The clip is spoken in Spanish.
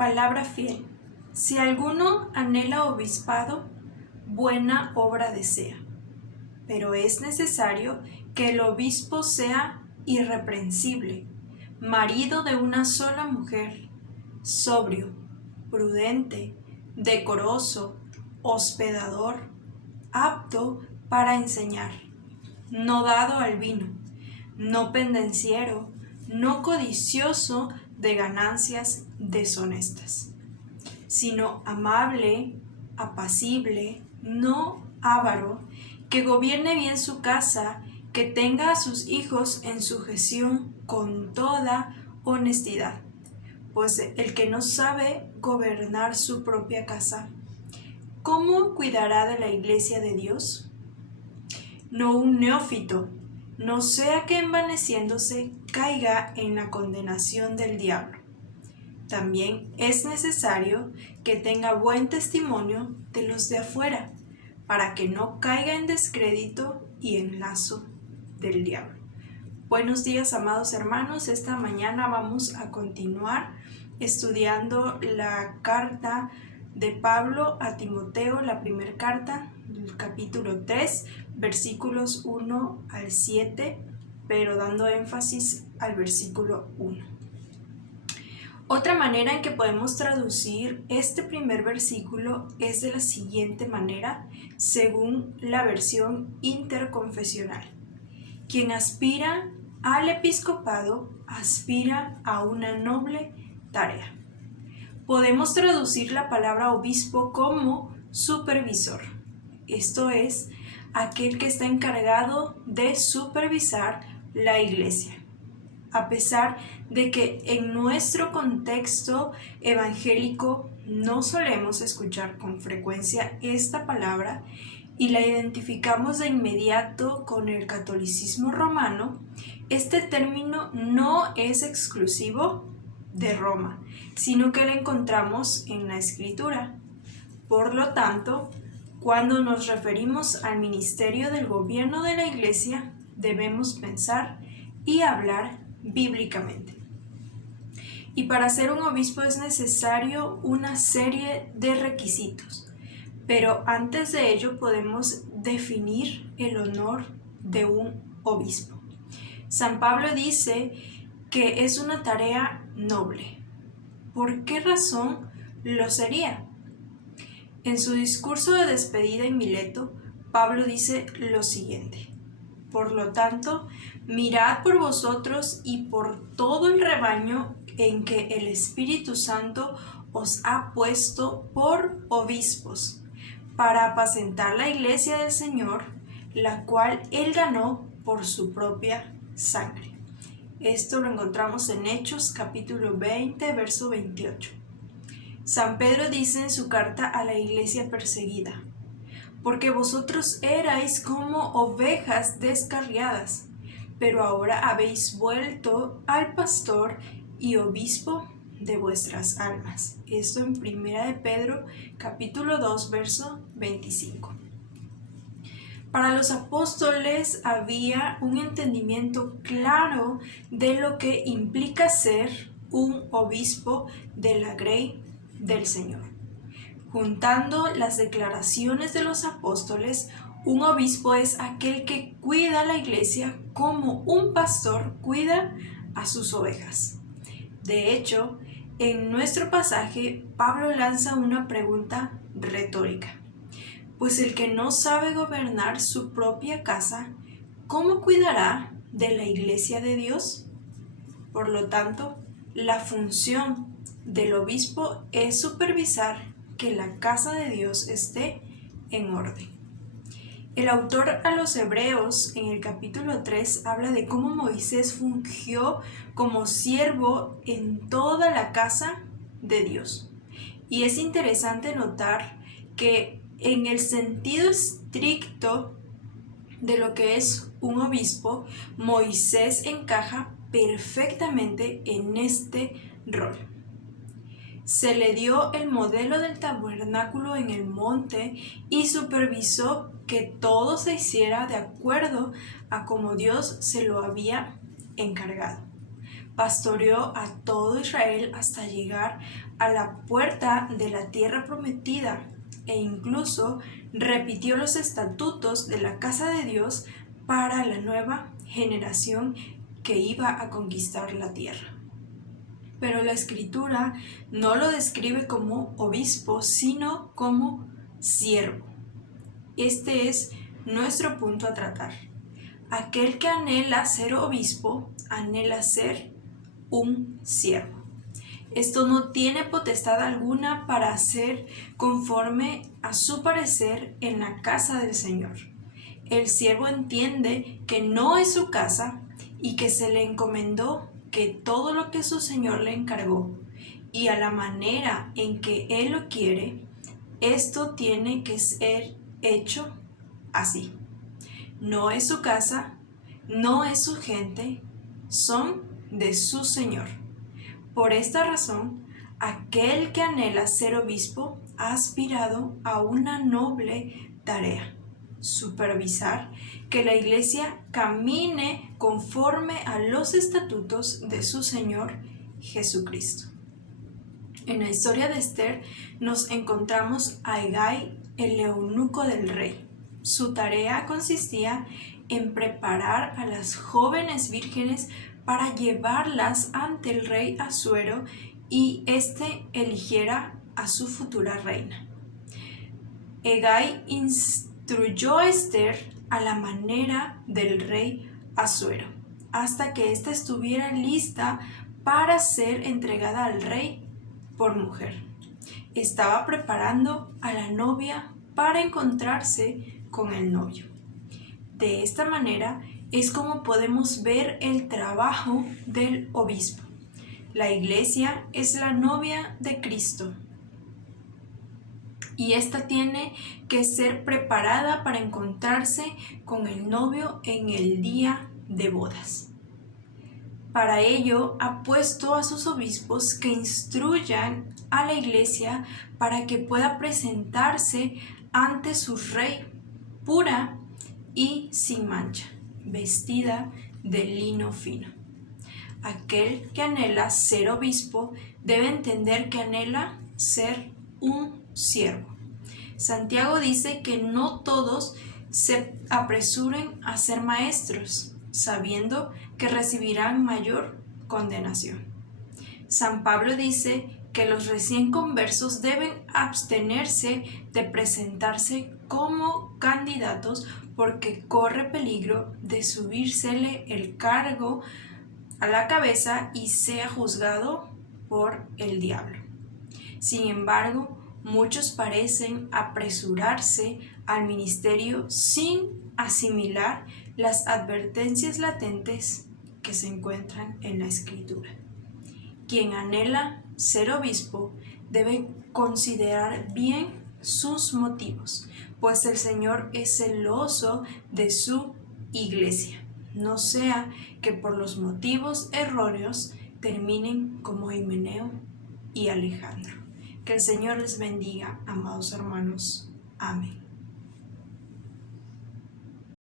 Palabra fiel. Si alguno anhela obispado, buena obra desea. Pero es necesario que el obispo sea irreprensible, marido de una sola mujer, sobrio, prudente, decoroso, hospedador, apto para enseñar, no dado al vino, no pendenciero, no codicioso de ganancias deshonestas, sino amable, apacible, no avaro, que gobierne bien su casa, que tenga a sus hijos en sujeción con toda honestidad. Pues el que no sabe gobernar su propia casa, ¿cómo cuidará de la iglesia de Dios? No un neófito, no sea que envaneciéndose caiga en la condenación del diablo. También es necesario que tenga buen testimonio de los de afuera, para que no caiga en descrédito y en lazo del diablo. Buenos días, amados hermanos. Esta mañana vamos a continuar estudiando la carta de Pablo a Timoteo, la primera carta, el capítulo 3, versículos 1 al 7, pero dando énfasis al versículo 1. Otra manera en que podemos traducir este primer versículo es de la siguiente manera, según la versión interconfesional. Quien aspira al episcopado aspira a una noble tarea. Podemos traducir la palabra obispo como supervisor. Esto es, aquel que está encargado de supervisar la iglesia. A pesar de que en nuestro contexto evangélico no solemos escuchar con frecuencia esta palabra y la identificamos de inmediato con el catolicismo romano, este término no es exclusivo de Roma, sino que lo encontramos en la Escritura. Por lo tanto, cuando nos referimos al ministerio del gobierno de la Iglesia, debemos pensar y hablar bíblicamente. Y para ser un obispo es necesario una serie de requisitos, pero antes de ello podemos definir el honor de un obispo. San Pablo dice que es una tarea noble. ¿Por qué razón lo sería? En su discurso de despedida en Mileto, Pablo dice lo siguiente: por lo tanto, mirad por vosotros y por todo el rebaño en que el Espíritu Santo os ha puesto por obispos, para apacentar la iglesia del Señor, la cual Él ganó por su propia sangre. Esto lo encontramos en Hechos capítulo 20, verso 28. San Pedro dice en su carta a la iglesia perseguida: porque vosotros erais como ovejas descarriadas, pero ahora habéis vuelto al pastor y obispo de vuestras almas. Esto en 1 de Pedro, capítulo 2, verso 25. Para los apóstoles había un entendimiento claro de lo que implica ser un obispo de la grey del Señor. Juntando las declaraciones de los apóstoles, un obispo es aquel que cuida a la iglesia como un pastor cuida a sus ovejas. De hecho, en nuestro pasaje, Pablo lanza una pregunta retórica. Pues el que no sabe gobernar su propia casa, ¿cómo cuidará de la iglesia de Dios? Por lo tanto, la función del obispo es supervisar que la casa de Dios esté en orden. El autor a los Hebreos en el capítulo 3 habla de cómo Moisés fungió como siervo en toda la casa de Dios. Y es interesante notar que en el sentido estricto de lo que es un obispo, Moisés encaja perfectamente en este rol. Se le dio el modelo del tabernáculo en el monte y supervisó que todo se hiciera de acuerdo a como Dios se lo había encargado. pastoreó a todo Israel hasta llegar a la puerta de la tierra prometida e incluso repitió los estatutos de la casa de Dios para la nueva generación que iba a conquistar la tierra. Pero la Escritura no lo describe como obispo, sino como siervo. Este es nuestro punto a tratar. Aquel que anhela ser obispo, anhela ser un siervo. Esto no tiene potestad alguna para hacer conforme a su parecer en la casa del Señor. El siervo entiende que no es su casa y que se le encomendó que todo lo que su Señor le encargó y a la manera en que Él lo quiere, esto tiene que ser hecho así. No es su casa, no es su gente, son de su Señor. Por esta razón, aquel que anhela ser obispo ha aspirado a una noble tarea: supervisar que la Iglesia camine conforme a los estatutos de su Señor Jesucristo. En la historia de Esther nos encontramos a Hegai, el eunuco del rey. Su tarea consistía en preparar a las jóvenes vírgenes para llevarlas ante el rey Asuero y éste eligiera a su futura reina. Hegai instruyó a Esther a la manera del rey Asuero, hasta que ésta estuviera lista para ser entregada al rey por mujer. Estaba preparando a la novia para encontrarse con el novio. De esta manera es como podemos ver el trabajo del obispo. La Iglesia es la novia de Cristo y ésta tiene que ser preparada para encontrarse con el novio en el día de bodas. Para ello ha puesto a sus obispos que instruyan a la Iglesia para que pueda presentarse ante su rey pura y sin mancha, vestida de lino fino. Aquel que anhela ser obispo debe entender que anhela ser un siervo. Santiago dice que no todos se apresuren a ser maestros, sabiendo que recibirán mayor condenación. San Pablo dice que los recién conversos deben abstenerse de presentarse como candidatos porque corre peligro de subírsele el cargo a la cabeza y sea juzgado por el diablo. Sin embargo, muchos parecen apresurarse al ministerio sin asimilar las advertencias latentes que se encuentran en la Escritura. Quien anhela ser obispo debe considerar bien sus motivos, pues el Señor es celoso de su Iglesia. No sea que por los motivos erróneos terminen como Himeneo y Alejandro. Que el Señor les bendiga, amados hermanos. Amén.